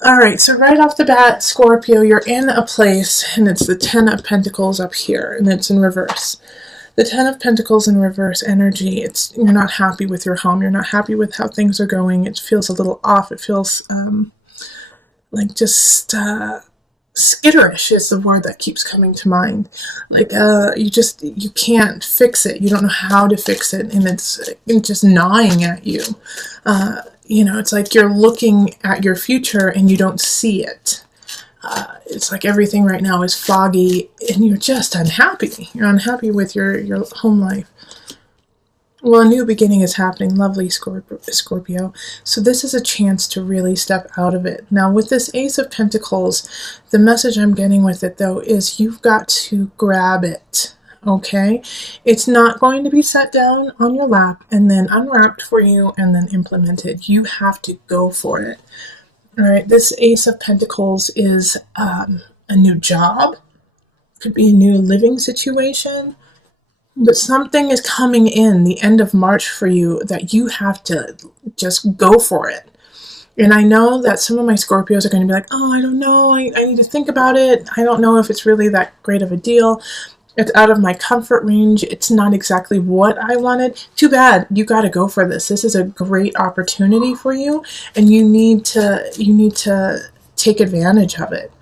All right, so right off the bat, Scorpio, you're in a place, and it's the Ten of Pentacles up here, and it's in reverse. The Ten of Pentacles in reverse energy, it's you're not happy with your home. You're not happy with how things are going. It feels a little off. It feels like just skitterish is the word that keeps coming to mind. Like you can't fix it. You don't know how to fix it, and it's just gnawing at you. It's like you're looking at your future and you don't see it. It's like everything right now is foggy and you're just unhappy. You're unhappy with your home life. Well, a new beginning is happening. Lovely, Scorpio. So this is a chance to really step out of it. Now, with this Ace of Pentacles, the message I'm getting with it, though, is you've got to grab it. Okay? It's not going to be set down on your lap and then unwrapped for you and then implemented. You have to go for it. All right? This Ace of Pentacles is a new job. Could be a new living situation. But something is coming in the end of March for you that you have to just go for it. And I know that some of my Scorpios are going to be like, oh, I don't know. I need to think about it. I don't know if it's really that great of a deal. It's out of my comfort range. It's not exactly what I wanted. Too bad. You got to go for this. This is a great opportunity for you, and you need to take advantage of it.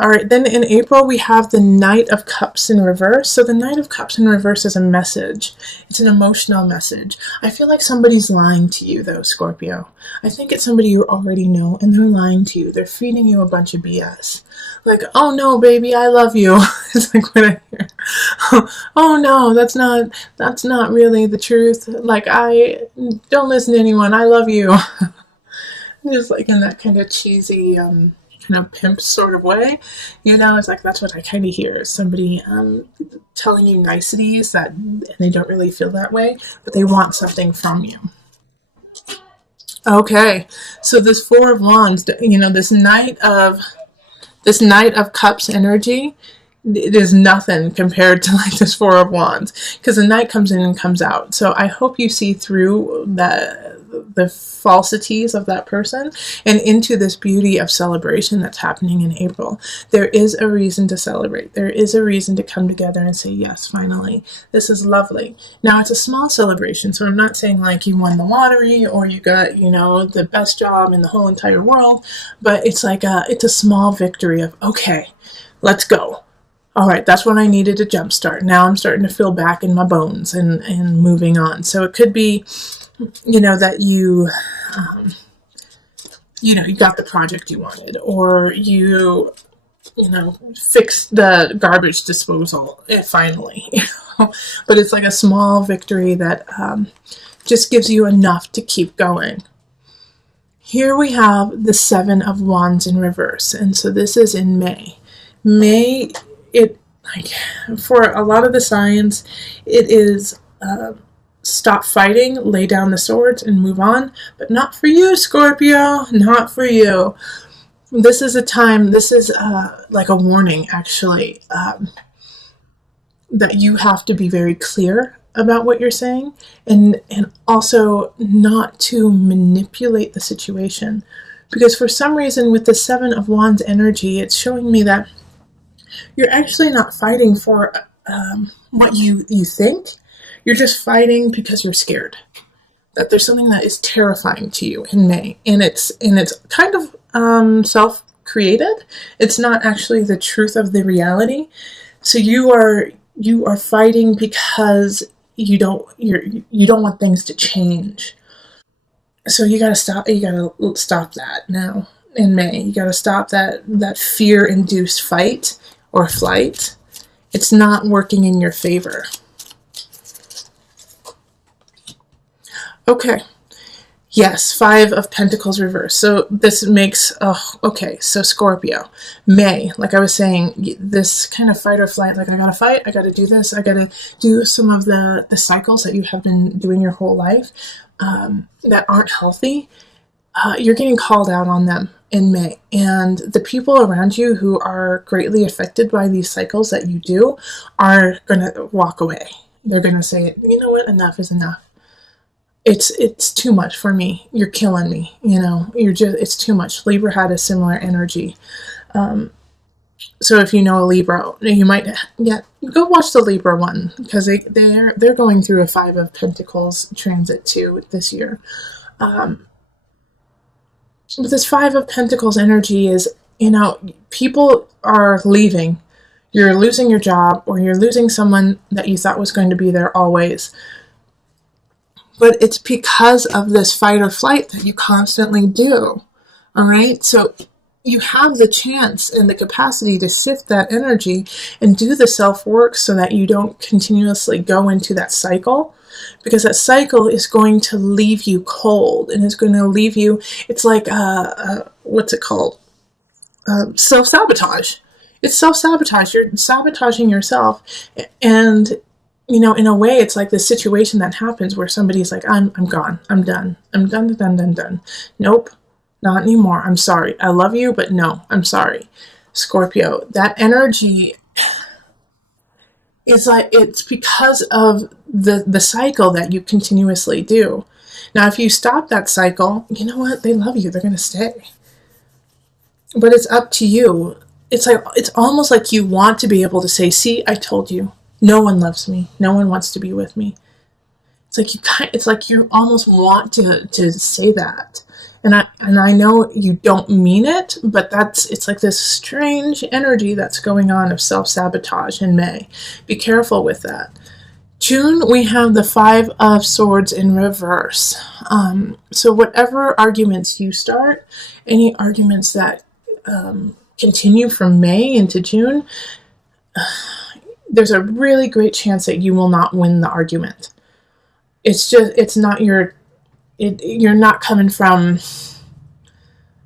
All right, then in April, we have the Knight of Cups in reverse. So the Knight of Cups in reverse is a message. It's an emotional message. I feel like somebody's lying to you, though, Scorpio. I think it's somebody you already know, and they're lying to you. They're feeding you a bunch of BS. Like, oh, no, baby, I love you. It's like what I hear. Oh, no, that's not really the truth. Like, I don't listen to anyone. I love you. Just like in that kind of cheesy kind of pimp sort of way, it's like that's what I kind of hear, somebody telling you niceties that they don't really feel that way, but they want something from you. Okay, so this Four of Wands, this Knight of Cups energy, it is nothing compared to like this Four of Wands, because the Knight comes in and comes out. So I hope you see through the falsities of that person and into this beauty of celebration that's happening in April. There is a reason to celebrate. There is a reason to come together and say, yes, finally, this is lovely. Now, it's a small celebration, so I'm not saying like you won the lottery or you got, the best job in the whole entire world, but it's like it's a small victory of, okay, let's go. All right, that's what I needed to jumpstart. Now I'm starting to feel back in my bones and moving on. So it could be, that you got the project you wanted, or you fixed the garbage disposal finally. But it's like a small victory that just gives you enough to keep going. Here we have the Seven of Wands in reverse, and so this is in May. May, for a lot of the signs, it is stop fighting, lay down the swords, and move on. But not for you, Scorpio. Not for you. This is a time, this is like a warning, actually, that you have to be very clear about what you're saying, and also not to manipulate the situation. Because for some reason, with the Seven of Wands energy, it's showing me that you're actually not fighting for what you think. You're just fighting because you're scared that there's something that is terrifying to you in May, and it's kind of self-created. It's not actually the truth of the reality. So you are fighting because you don't want things to change. So you gotta stop that now in May. You gotta stop that fear-induced fight or flight. It's not working in your favor. Okay. Yes, Five of Pentacles reverse. So this makes, okay, so Scorpio. May, like I was saying, this kind of fight or flight, like I gotta fight, I gotta do this, I gotta do some of the cycles that you have been doing your whole life that aren't healthy. You're getting called out on them in May. And the people around you who are greatly affected by these cycles that you do are gonna walk away. They're gonna say, you know what, enough is enough. it's too much for me. You're killing me. It's too much. Libra had a similar energy. So if you know a Libra, you might, yeah, go watch the Libra one, because they're going through a Five of Pentacles transit too this year. But this Five of Pentacles energy is, people are leaving. You're losing your job, or you're losing someone that you thought was going to be there always. But it's because of this fight or flight that you constantly do. All right? So you have the chance and the capacity to sift that energy and do the self-work so that you don't continuously go into that cycle, because that cycle is going to leave you cold, and it's going to leave you, it's like, what's it called? Self-sabotage. It's self-sabotage. You're sabotaging yourself. And, in a way, it's like the situation that happens where somebody's like, I'm gone. I'm done. I'm done. Nope. Not anymore. I'm sorry. I love you, but no, I'm sorry. Scorpio, that energy is like, it's because of the cycle that you continuously do. Now, if you stop that cycle, you know what? They love you. They're going to stay. But it's up to you. It's almost like you want to be able to say, see, I told you. No one loves me. No one wants to be with me. It's like you almost want to say that. And I know you don't mean it, but it's like this strange energy that's going on of self-sabotage in May. Be careful with that. June, we have the Five of Swords in reverse. So whatever arguments you start, any arguments that continue from May into June, there's a really great chance that you will not win the argument. You're not coming from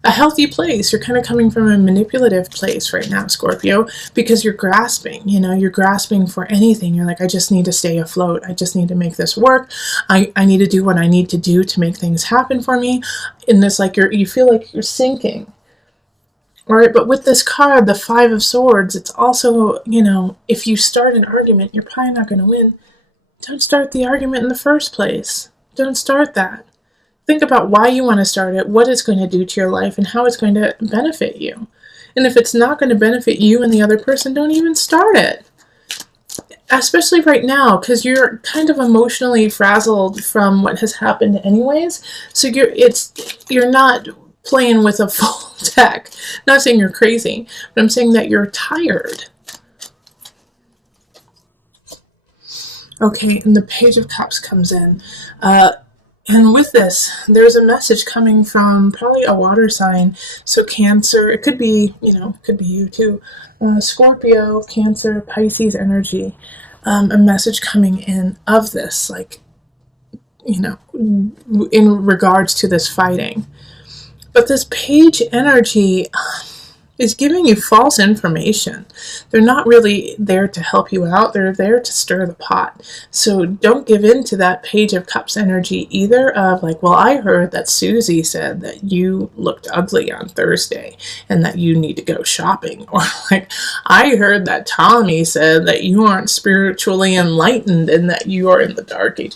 a healthy place. You're kind of coming from a manipulative place right now, Scorpio, because you're grasping, you're grasping for anything. You're like, I just need to stay afloat. I just need to make this work. I need to do what I need to do to make things happen for me. And this, like, you feel like you're sinking. All right, but with this card, the Five of Swords, it's also, if you start an argument, you're probably not going to win. Don't start the argument in the first place. Don't start that. Think about why you want to start it, what it's going to do to your life, and how it's going to benefit you. And if it's not going to benefit you and the other person, don't even start it. Especially right now, because you're kind of emotionally frazzled from what has happened anyways. So you're not playing with a full deck. Not saying you're crazy, but I'm saying that you're tired. Okay, and the Page of Cups comes in. And with this, there's a message coming from probably a water sign. So Cancer, it could be, could be you too. Scorpio, Cancer, Pisces energy. A message coming in of this, like, in regards to this fighting. But this Page energy is giving you false information. They're not really there to help you out. They're there to stir the pot. So don't give in to that Page of Cups energy either of like, well, I heard that Susie said that you looked ugly on Thursday and that you need to go shopping. Or like, I heard that Tommy said that you aren't spiritually enlightened and that you are in the dark age.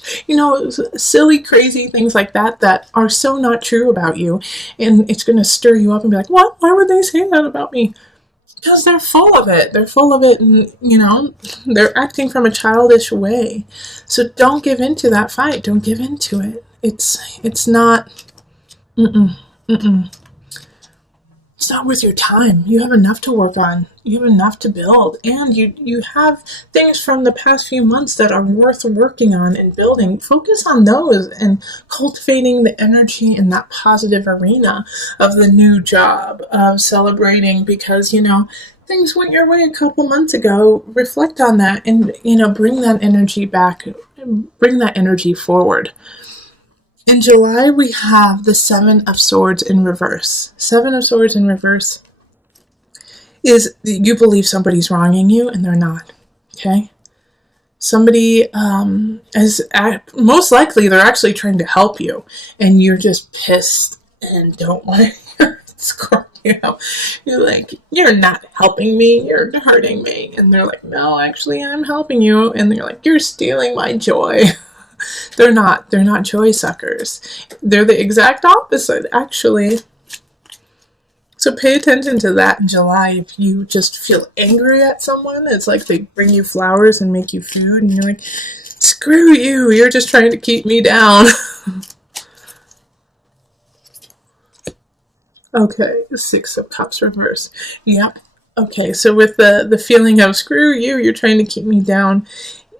Silly, crazy things like that are so not true about you. And it's going to stir you up and be like, what? Why would they say that about me? Because they're full of it. They're full of it, and they're acting from a childish way. So don't give in to that fight. Don't give in to it. It's not. It's not worth your time. You have enough to work on. You have enough to build. And you have things from the past few months that are worth working on and building. Focus on those and cultivating the energy in that positive arena of the new job, of celebrating because, things went your way a couple months ago. Reflect on that and, bring that energy back. Bring that energy forward. In July, we have the Seven of Swords in reverse. Seven of Swords in reverse is you believe somebody's wronging you and they're not. Okay? Somebody most likely they're actually trying to help you and you're just pissed and don't want to hear it, Scorpio. You're like, you're not helping me, you're hurting me. And they're like, no, actually I'm helping you. And they're like, you're stealing my joy. They're not. They're not joy suckers. They're the exact opposite, actually. So pay attention to that in July. If you just feel angry at someone, it's like they bring you flowers and make you food, and you're like, screw you, you're just trying to keep me down. Okay, the Six of Cups reverse. Yep. Okay, so with the feeling of screw you, you're trying to keep me down,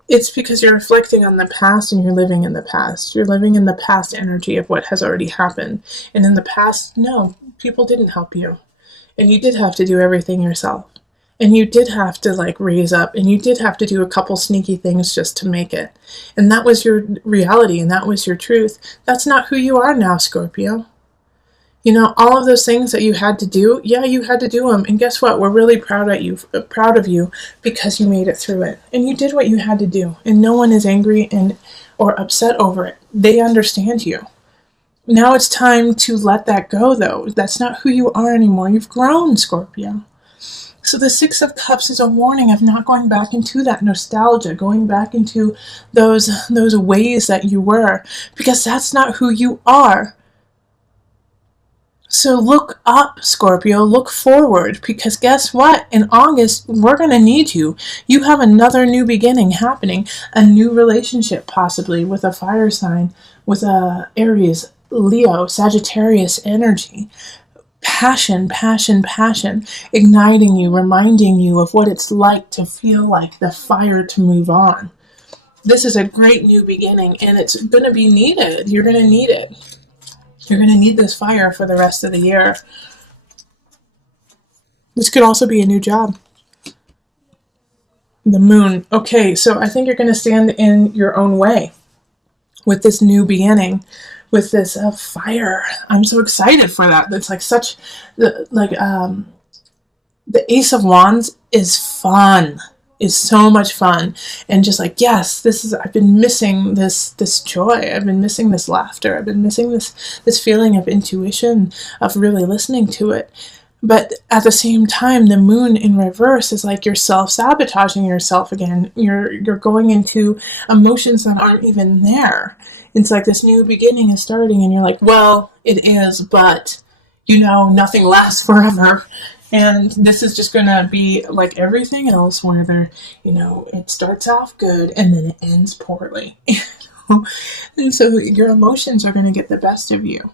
it's because you're reflecting on the past and you're living in the past. You're living in the past energy of what has already happened. And in the past, no, people didn't help you. And you did have to do everything yourself. And you did have to like raise up, and you did have to do a couple sneaky things just to make it. And that was your reality, and that was your truth. That's not who you are now, Scorpio. You know, all of those things that you had to do, yeah, you had to do them. And guess what? We're really proud of you because you made it through it. And you did what you had to do. And no one is angry or upset over it. They understand you. Now it's time to let that go, though. That's not who you are anymore. You've grown, Scorpio. So the Six of Cups is a warning of not going back into that nostalgia, going back into those ways that you were, because that's not who you are. So look up, Scorpio, look forward, because guess what? In August, we're going to need you. You have another new beginning happening, a new relationship possibly with a fire sign, with a Aries, Leo, Sagittarius energy. Passion, passion, passion, igniting you, reminding you of what it's like to feel like the fire to move on. This is a great new beginning, and it's going to be needed. You're going to need it. You're going to need this fire for the rest of the year. This could also be a new job. The moon. Okay, so I think you're going to stand in your own way with this new beginning, with this fire. I'm so excited for that. It's like such, the Ace of Wands is fun. Is so much fun, and just like, yes, I've been missing this joy, I've been missing this laughter, I've been missing this feeling of intuition, of really listening to it. But at the same time, the moon in reverse is like you're self-sabotaging yourself again. You're going into emotions that aren't even there. It's like this new beginning is starting, and you're like, well, it is, but nothing lasts forever. And this is just going to be like everything else, where it starts off good and then it ends poorly. And so your emotions are going to get the best of you.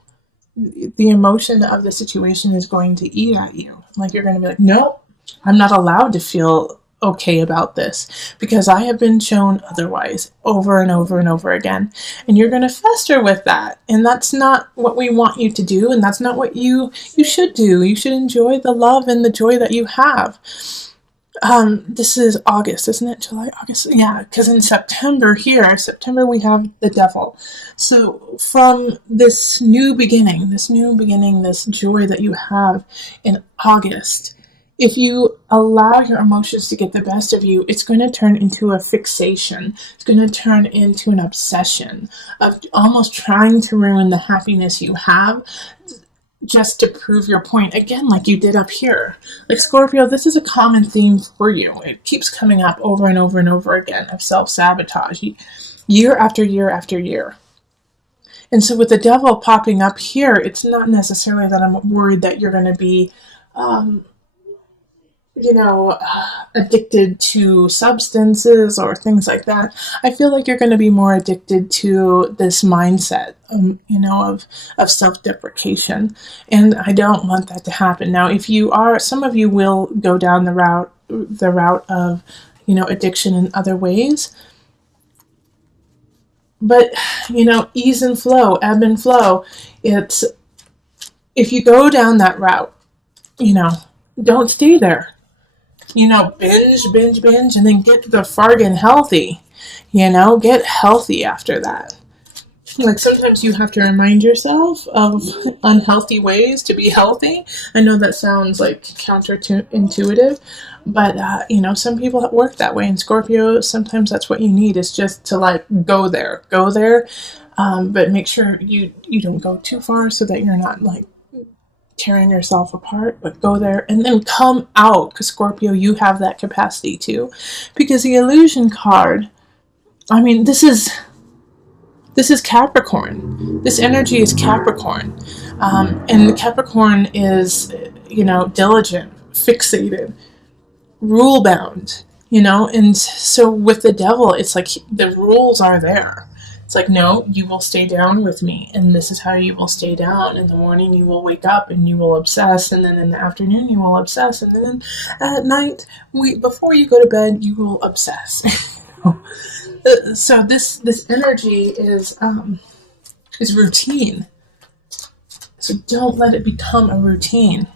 The emotion of the situation is going to eat at you. Like you're going to be like, nope, I'm not allowed to feel okay about this because I have been shown otherwise over and over and over again. And you're going to fester with that. And that's not what we want you to do. And that's not what you should do. You should enjoy the love and the joy that you have. This is August, isn't it? July, August? Yeah, because in September we have the devil. So from this new beginning, this joy that you have in August, if you allow your emotions to get the best of you, it's going to turn into a fixation. It's going to turn into an obsession of almost trying to ruin the happiness you have just to prove your point. Again, like you did up here. Like Scorpio, this is a common theme for you. It keeps coming up over and over and over again of self-sabotage, year after year after year. And so with the devil popping up here, it's not necessarily that I'm worried that you're going to be addicted to substances or things like that. I feel like you're going to be more addicted to this mindset, of self-deprecation. And I don't want that to happen. Now, if you are, some of you will go down the route of, addiction in other ways. But, ease and flow, ebb and flow. It's, if you go down that route, don't stay there. Binge, and then get the fargan healthy. Get healthy after that. Like sometimes you have to remind yourself of unhealthy ways to be healthy. I know that sounds like counterintuitive, but some people work that way. In Scorpio, sometimes that's what you need, is just to like go there. But make sure you don't go too far so that you're not like tearing yourself apart, but go there and then come out, because Scorpio, you have that capacity too. Because the illusion card, this is This is Capricorn. This energy is Capricorn. And the Capricorn is, diligent, fixated, rule bound, and so with the devil, it's like the rules are there. It's like, no, you will stay down with me, and this is how you will stay down. In the morning you will wake up and you will obsess, and then in the afternoon you will obsess, and then at night, before you go to bed, you will obsess. So this energy is routine. So don't let it become a routine.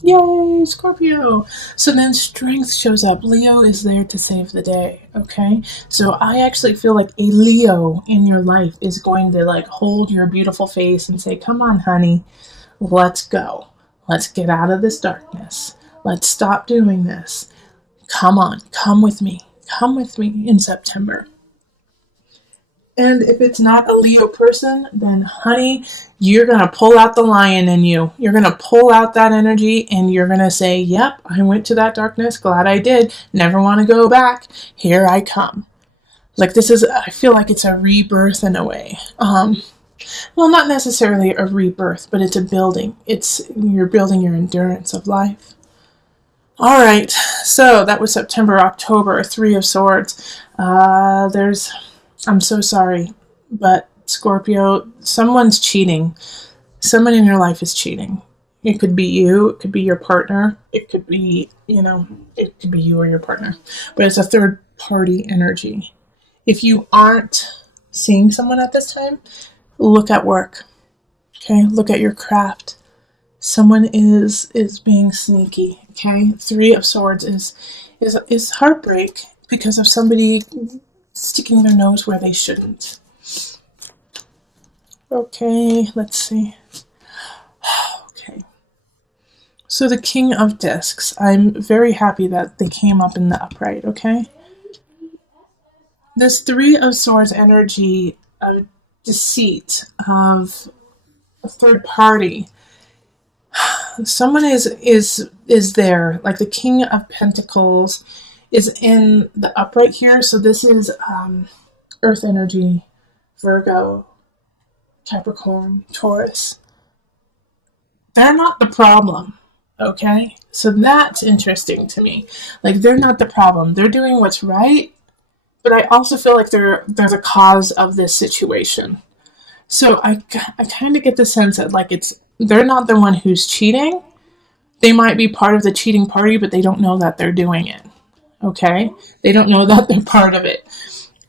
Yay, Scorpio! So then strength shows up. Leo is there to save the day, okay? So I actually feel like a Leo in your life is going to like hold your beautiful face and say, come on, honey, let's go. Let's get out of this darkness. Let's stop doing this. Come on, come with me. Come with me in September. And if it's not a Leo person, then honey, you're going to pull out the lion in you. You're going to pull out that energy and you're going to say, yep, I went to that darkness. Glad I did. Never want to go back. Here I come. Like I feel like it's a rebirth in a way. Well, not necessarily a rebirth, but it's a building. You're building your endurance of life. All right. So that was September, October, Three of Swords. I'm so sorry, but Scorpio, someone's cheating. Someone in your life is cheating. It could be you, it could be your partner, it could be, it could be you or your partner. But it's a third party energy. If you aren't seeing someone at this time, look at work. Okay? Look at your craft. Someone is being sneaky. Okay? Three of Swords is heartbreak because of somebody sticking their nose where they shouldn't. Okay, let's see. Okay. So the King of Discs. I'm very happy that they came up in the upright, okay? This Three of Swords energy of deceit, of a third party. Someone is there, like the King of Pentacles is in the upright here. So this is Earth energy, Virgo, Capricorn, Taurus. They're not the problem, okay? So that's interesting to me. Like, they're not the problem. They're doing what's right, but I also feel like they're the cause of this situation. So I kind of get the sense that like they're not the one who's cheating. They might be part of the cheating party, but they don't know that they're doing it. Okay? They don't know that they're part of it.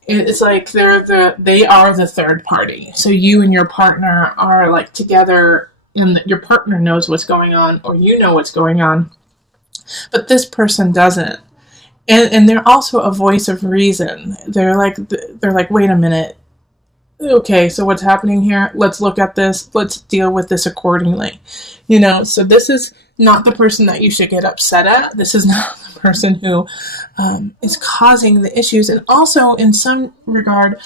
It's like they are the third party. So you and your partner are like together, and your partner knows what's going on, or you know what's going on, but this person doesn't. And they're also a voice of reason. They're like, wait a minute. Okay, so what's happening here? Let's look at this. Let's deal with this accordingly. So this is not the person that you should get upset at. This is not the person who is causing the issues. And also, in some regard,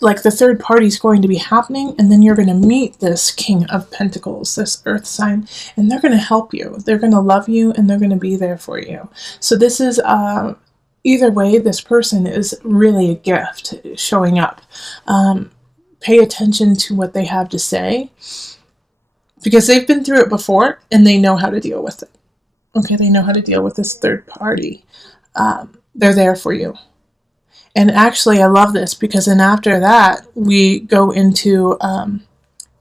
like the third party is going to be happening, and then you're going to meet this King of Pentacles, this Earth sign, and they're going to help you. They're going to love you, and they're going to be there for you. So this is... either way, this person is really a gift showing up. Pay attention to what they have to say, because they've been through it before and they know how to deal with it. Okay, they know how to deal with this third party. They're there for you. And actually, I love this because then after that, we go into,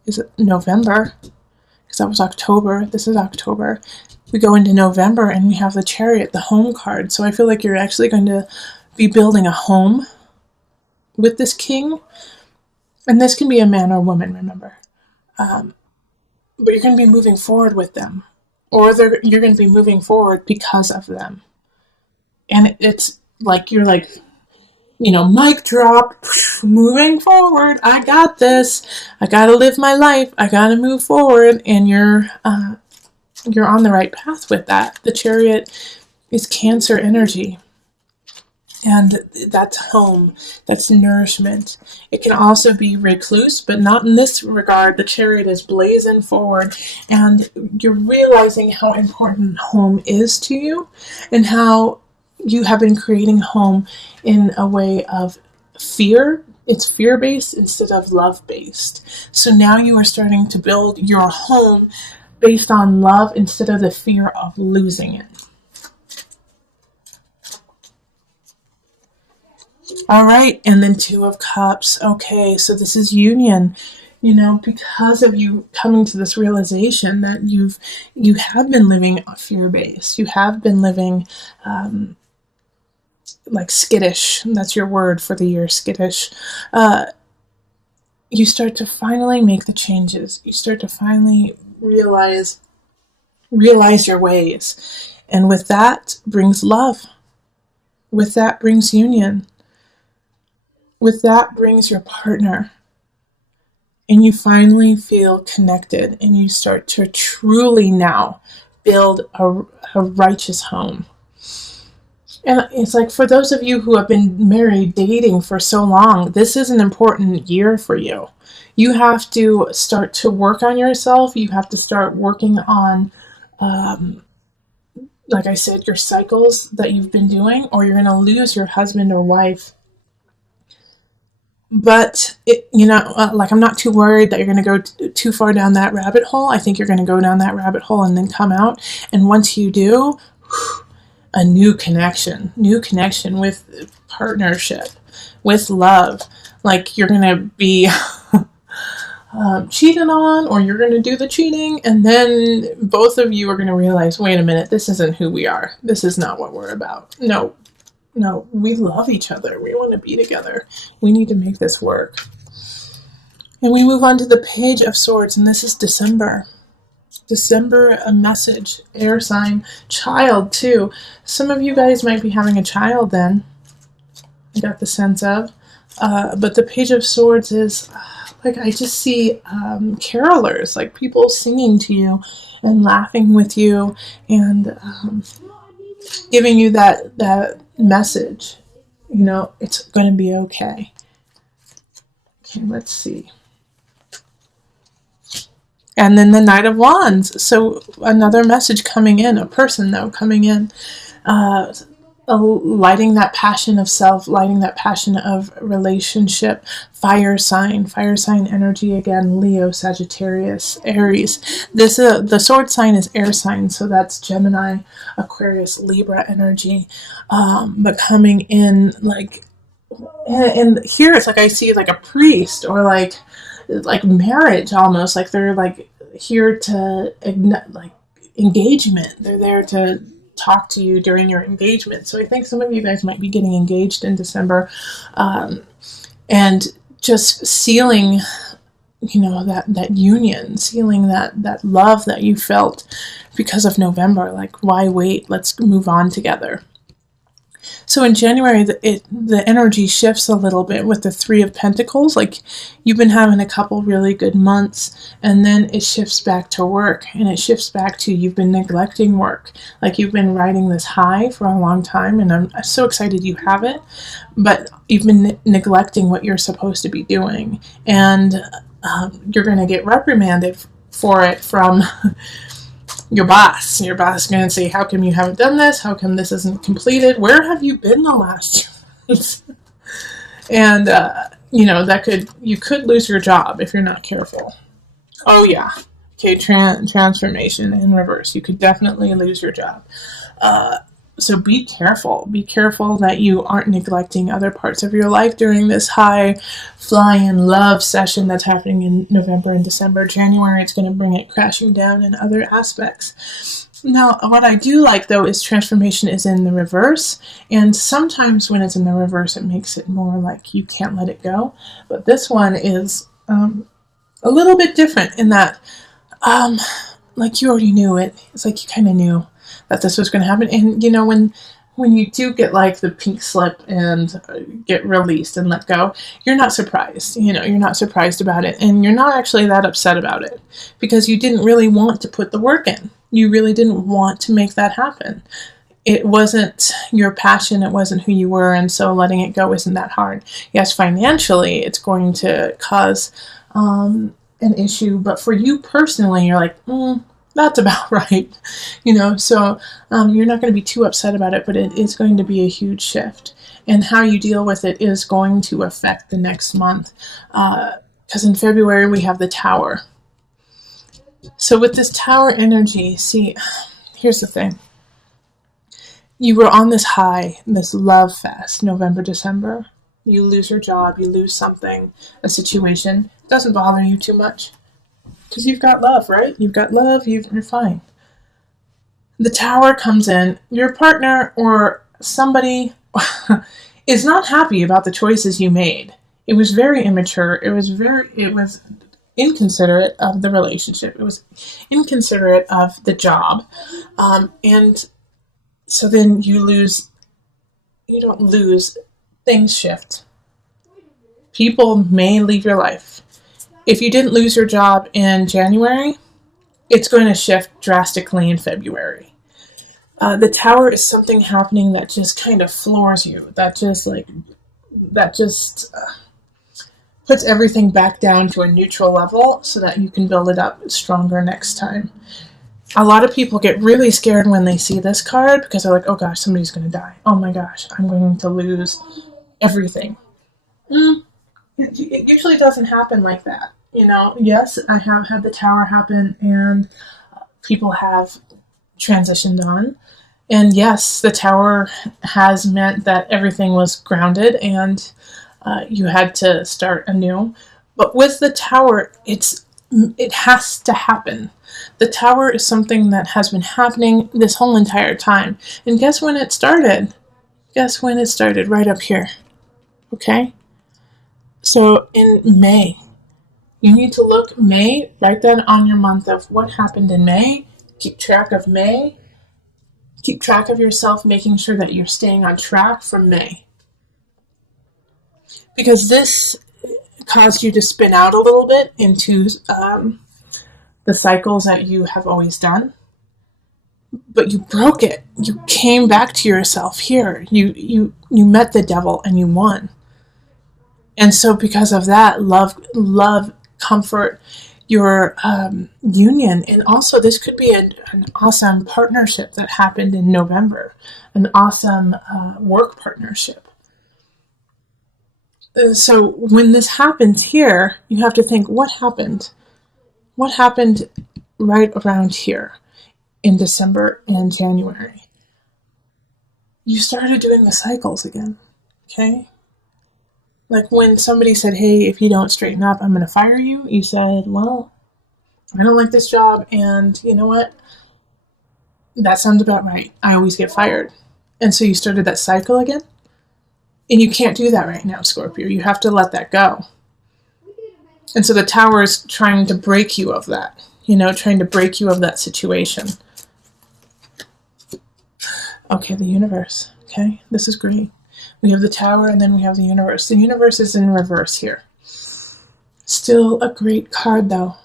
is it November? Because that was October. This is October. We go into November and we have the Chariot, the home card. So I feel like you're actually going to be building a home with this king. And this can be a man or woman, remember. But you're going to be moving forward with them. Or you're going to be moving forward because of them. And it's like, you're like, mic drop, moving forward. I got this. I got to live my life. I got to move forward. And you're on the right path with that. The Chariot is Cancer energy. And that's home. That's nourishment. It can also be recluse, but not in this regard. The Chariot is blazing forward. And you're realizing how important home is to you. And how you have been creating home in a way of fear. It's fear-based instead of love-based. So now you are starting to build your home based on love instead of the fear of losing it. All right, and then Two of Cups. Okay, so this is union. Because of you coming to this realization that you have been living fear-based. You have been living like skittish. That's your word for the year, skittish. You start to finally make the changes. You start to finally realize your ways. And with that brings love. With that brings union. With that brings your partner. And you finally feel connected, and you start to truly now build a righteous home. And it's like, for those of you who have been married, dating for so long, this is an important year for you. You have to start to work on yourself. You have to start working on, like I said, your cycles that you've been doing, or you're going to lose your husband or wife. But, I'm not too worried that you're going to go too far down that rabbit hole. I think you're going to go down that rabbit hole and then come out. And once you do, a new connection with partnership, with love. Like, you're going to be cheated on, or you're going to do the cheating. And then both of you are going to realize, wait a minute, this isn't who we are. This is not what we're about. No, we love each other. We want to be together. We need to make this work. And we move on to the Page of Swords, and this is December. December, a message, air sign, child too. Some of you guys might be having a child then. I got the sense of. But the Page of Swords is, like, I just see carolers, like people singing to you and laughing with you and giving you that message. It's going to be okay. Okay, let's see. And then the Knight of Wands. So another message coming in, a person though coming in, lighting that passion of self, lighting that passion of relationship. Fire sign energy again. Leo, Sagittarius, Aries. The sword sign is air sign, so that's Gemini, Aquarius, Libra energy. But coming in like, and here it's like I see like a priest, or like marriage almost, like they're like here to like engagement. They're there to talk to you during your engagement. So I think some of you guys might be getting engaged in December, and just sealing, that union, sealing that love that you felt because of November. Like, why wait? Let's move on together. So in January, the energy shifts a little bit with the Three of Pentacles. Like, you've been having a couple really good months, and then it shifts back to work, and it shifts back to you've been neglecting work. Like, you've been riding this high for a long time, and I'm so excited you have it, but you've been neglecting what you're supposed to be doing, and you're going to get reprimanded for it from your boss. Your boss is going to say, how come you haven't done this? How come this isn't completed? Where have you been the last months? And, you could lose your job if you're not careful. Oh, yeah. Okay, transformation in reverse. You could definitely lose your job. So be careful. Be careful that you aren't neglecting other parts of your life during this high flying love session that's happening in November and December. January, it's going to bring it crashing down in other aspects. Now, what I do like, though, is transformation is in the reverse. And sometimes when it's in the reverse, it makes it more like you can't let it go. But this one is a little bit different in that, like, you already knew it. It's like you kind of knew that this was going to happen. And when you do get like the pink slip and get released and let go, you're not surprised. You're not surprised about it, and you're not actually that upset about it, because you didn't really want to put the work in. You really didn't want to make that happen. It wasn't your passion, it wasn't who you were, and so letting it go isn't that hard. Yes, financially it's going to cause an issue, but for you personally, you're like, That's about right. So you're not going to be too upset about it, but it is going to be a huge shift. And how you deal with it is going to affect the next month. Because in February, we have the Tower. So with this Tower energy, see, here's the thing. You were on this high, this love fest, November, December. You lose your job, you lose something, a situation. It doesn't bother you too much. Because you've got love, right? You've got love, you're fine. The Tower comes in, your partner or somebody is not happy about the choices you made. It was very immature. It was inconsiderate of the relationship. It was inconsiderate of the job. And so then you don't lose, things shift. People may leave your life. If you didn't lose your job in January, it's going to shift drastically in February. The Tower is something happening that just kind of floors you. That just puts everything back down to a neutral level so that you can build it up stronger next time. A lot of people get really scared when they see this card because they're like, oh gosh, somebody's going to die. Oh my gosh, I'm going to lose everything. It usually doesn't happen like that. Yes, I have had the Tower happen and people have transitioned on. And yes, the Tower has meant that everything was grounded and you had to start anew. But with the Tower, it has to happen. The Tower is something that has been happening this whole entire time. And guess when it started? Right up here. Okay? So in May, you need to look May, write that on your month of what happened in May. Keep track of May. Keep track of yourself, making sure that you're staying on track from May. Because this caused you to spin out a little bit into the cycles that you have always done. But you broke it. You came back to yourself here. You met the devil and you won. And so because of that, love, comfort, your union, and also this could be an awesome partnership that happened in November, an awesome work partnership. So when this happens here, you have to think, what happened? What happened right around here in December and January? You started doing the cycles again, okay? Like when somebody said, hey, if you don't straighten up, I'm going to fire you. You said, well, I don't like this job. And you know what? That sounds about right. I always get fired. And so you started that cycle again. And you can't do that right now, Scorpio. You have to let that go. And so the Tower is trying to break you of that, trying to break you of that situation. Okay, the universe. Okay, this is great. We have the Tower and then we have the universe. The universe is in reverse here. Still a great card though.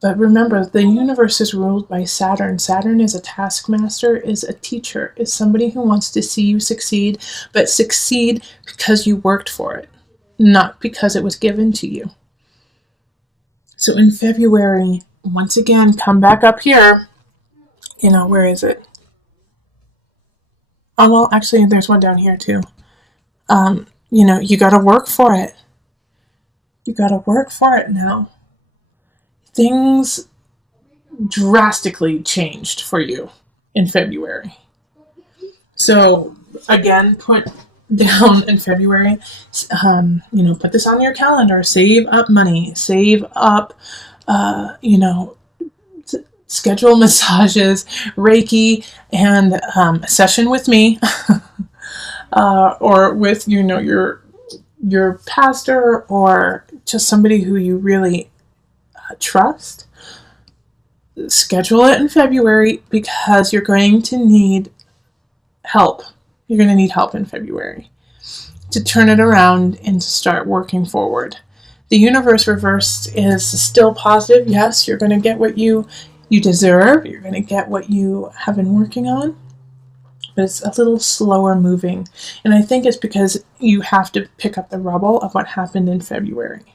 But remember, the universe is ruled by Saturn. Saturn is a taskmaster, is a teacher, is somebody who wants to see you succeed, but succeed because you worked for it, not because it was given to you. So in February, once again, come back up here. Where is it? Oh, well, actually, there's one down here too. You got to work for it. You got to work for it now. Things drastically changed for you in February. So again, put down in February, put this on your calendar, save up money, save up, schedule massages, Reiki, and a session with me, or with, your pastor, or just somebody who you really trust. Schedule it in February because you're going to need help. You're going to need help in February to turn it around and to start working forward. The universe reversed is still positive. Yes, you're going to get what you deserve. You're going to get what you have been working on. But it's a little slower moving. And I think it's because you have to pick up the rubble of what happened in February.